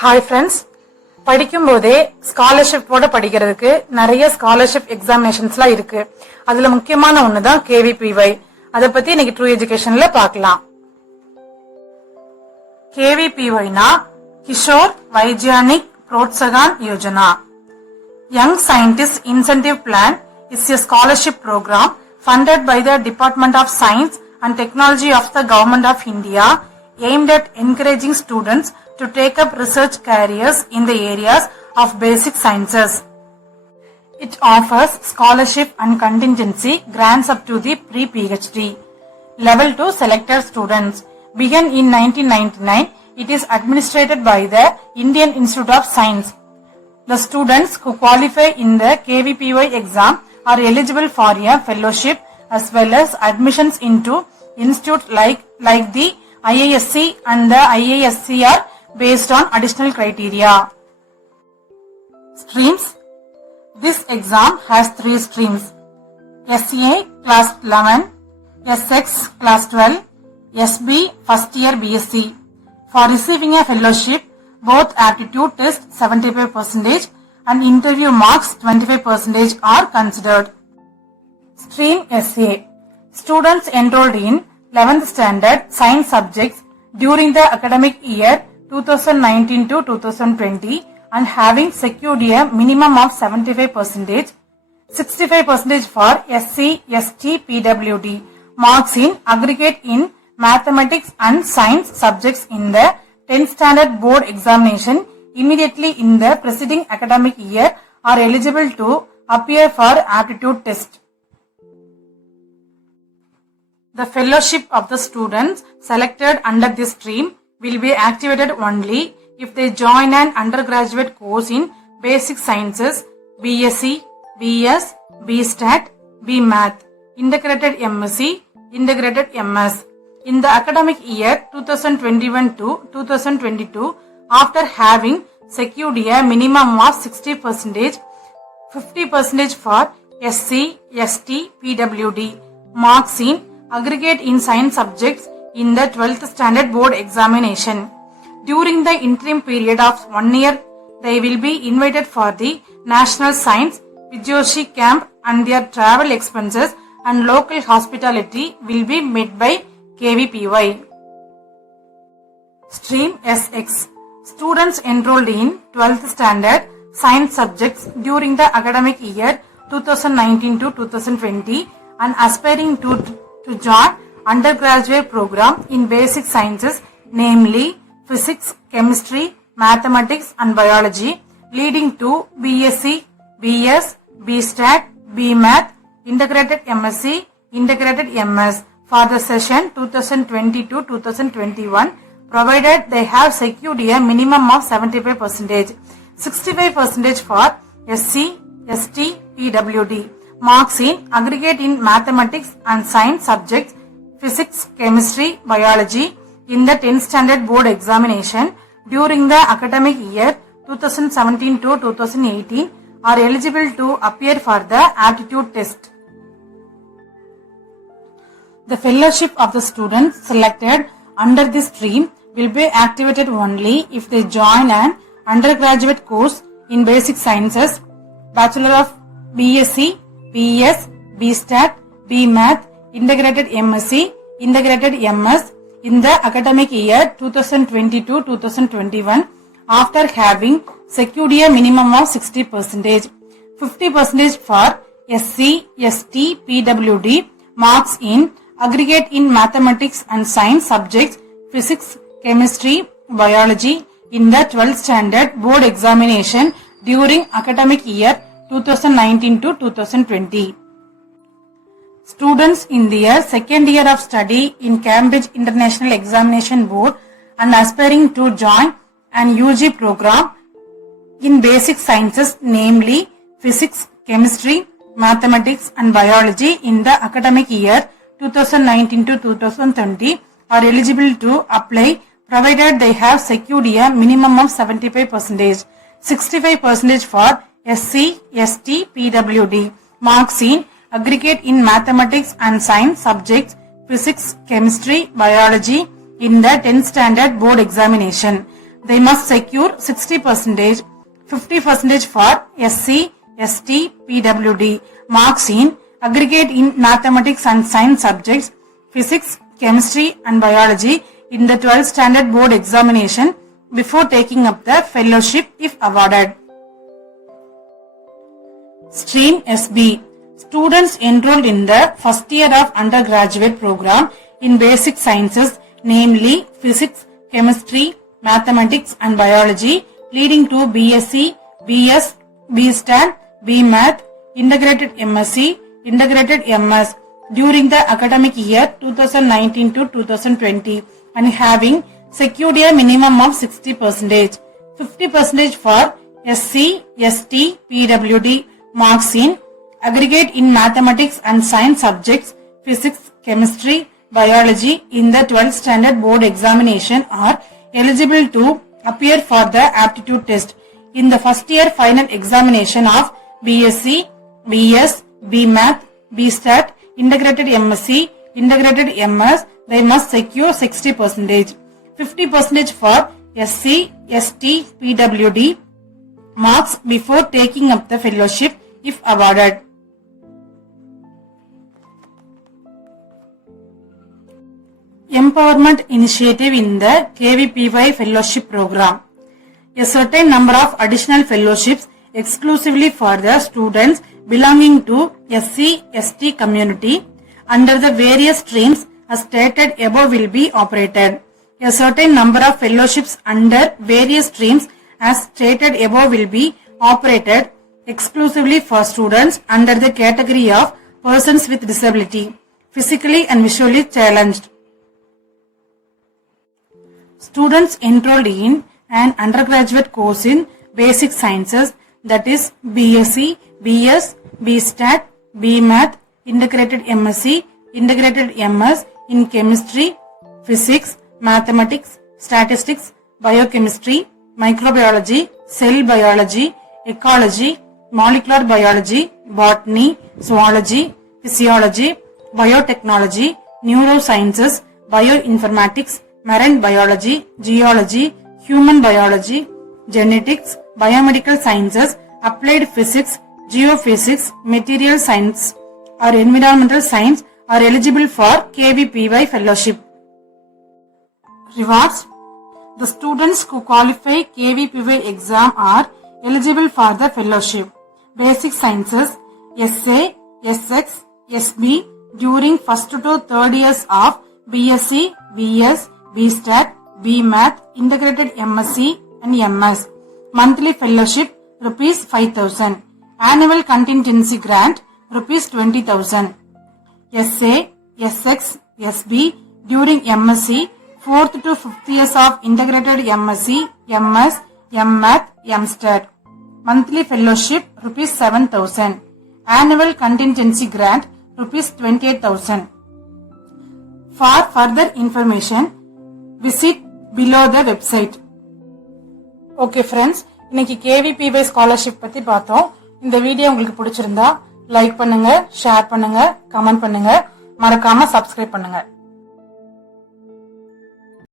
Hi friends, படிக்கும் போதே ஸ்காலர்ஷிப்போட படிக்கிறதுக்கு நிறைய ஸ்காலர்ஷிப் எக்ஸாமினேஷன்ஸ்லாம் இருக்கு. அதுல முக்கியமான ஒண்ணுதான் KVPY. அதை பத்தி இன்னைக்கு ட்ரூ எஜுகேஷன்ல பார்க்கலாம். KVPYனா Kishore Vaigyanik Protsahan Yojana. Young Scientist Incentive Plan is a scholarship program funded by the Department of Science and Technology of the Government of India aimed at encouraging students to take up research careers in the areas of basic sciences. It offers scholarship and contingency grants up to the pre-PhD level to selected students. Begun in 1999, it is administered by the Indian Institute of Science. The students who qualify in the KVPY exam are eligible for a fellowship as well as admissions into institutes like the IISc and the IIScR based on additional criteria. Streams. This exam has 3 streams: SA class 11, SX class 12, SB first year BSc. For receiving a fellowship, both aptitude test 75% and interview marks 25% are considered. Stream SA. Students enrolled in 11th standard science subjects during the academic year 2019 to 2020 and having secured a minimum of 75%, 65% for SC, ST, PWD marks in aggregate in mathematics and science subjects in the 10th standard board examination immediately in the preceding academic year are eligible to appear for aptitude test. The fellowship of the students selected under this stream will be activated only if they join an undergraduate course in basic sciences, BSc, BS, BStat, BMath, integrated MSc, integrated MS in the academic year 2021 to 2022 after having secured a minimum of 60%, 50% for SC, ST, PWD marks in aggregate in science subjects in the 12th standard board examination. During the interim period of 1 year, they will be invited for the National Science Vijoshi Camp and their travel expenses and local hospitality will be met by KVPY. Stream SX. Students enrolled in 12th standard science subjects during the academic year 2019 to 2020 and aspiring to join undergraduate program in basic sciences, namely physics, chemistry, mathematics and biology, leading to BSc, BS, BStat, BMath, integrated MSc, integrated MS for the session 2020 to 2021 provided they have secured a minimum of 75%, 65% for SC, ST, PWD marks in aggregate in mathematics and science subjects, physics, chemistry, biology in the 10th standard board examination during the academic year 2017 to 2018 are eligible to appear for the aptitude test. The fellowship of the students selected under this stream will be activated only if they join an undergraduate course in basic sciences, Bachelor of BSc, BS, BStat, BMath, integrated MSc, integrated MS in the academic year 2020 to 2021 after having secured a minimum of 60%, 50% for SC, ST, PWD marks in aggregate in mathematics and science subjects, physics, chemistry, biology in the 12th standard board examination during academic year 2019 to 2020. Students in their second year of study in Cambridge International Examination Board and aspiring to join an UG program in basic sciences, namely physics, chemistry, mathematics and biology in the academic year 2019 to 2020 are eligible to apply provided they have secured a minimum of 75%, 65% for SC, ST, PWD marks in aggregate in mathematics and science subjects, physics, chemistry, biology in the 10th standard board examination they must secure 60%, 50% for SC, ST, PWD marks in aggregate in mathematics and science subjects, physics, chemistry and biology in the 12th standard board examination before taking up the fellowship if awarded. Stream SB. Students enrolled in the first year of undergraduate program in basic sciences, namely physics, chemistry, mathematics and biology, leading to BSc, BS, BStat, BMath, integrated MSc, integrated MS during the academic year 2019 to 2020 and having secured a minimum of 60%, 50% for SC, ST, PWD marks in aggregate in mathematics and science subjects, physics, chemistry, biology in the 12th standard board examination are eligible to appear for the aptitude test in the first year final examination of BSc, BS, BMath, BStat, integrated MSc, integrated MS. They must secure 60%, 50% for SC, ST, PWD marks before taking up the fellowship if awarded. Empowerment initiative in the KVPY fellowship program. A certain number of additional fellowships exclusively for the students belonging to SC, ST community under the various streams as stated above will be operated. A certain number of fellowships under various streams as stated above will be operated exclusively for students under the category of persons with disability, physically and visually challenged. Students enrolled in an undergraduate course in basic sciences, that is BSc, BS, BStat, BMath, integrated MSc, integrated MS in chemistry, physics, mathematics, statistics, biochemistry, microbiology, cell biology, ecology, molecular biology, botany, zoology, physiology, biotechnology, neurosciences, bioinformatics, marine biology, geology, human biology, genetics, biomedical sciences, applied physics, geophysics, material science or environmental science are eligible for KVPY fellowship. Rewards. The students who qualify KVPY exam are eligible for the fellowship. Basic sciences, SA, SX, SB during first to third years of BSc, BS, BStat, BMath, integrated MSc and MS. Monthly fellowship rupees 5,000. Annual contingency grant rupees 20,000. SA, SX, SB during MSc, 4th to 5th years of integrated MSc, MS, MMath, MStat. Monthly fellowship rupees 7,000. Annual contingency grant rupees 28,000. For further information, visit below the website. Okay friends, இன்னைக்கு KVPY scholarship பத்தி பார்த்தோம். இந்த video உங்களுக்கு பிடிச்சிருந்தா like பண்ணுங்க, share பண்ணுங்க, comment பண்ணுங்க, மறக்காம சப்ஸ்கிரைப் பண்ணுங்க.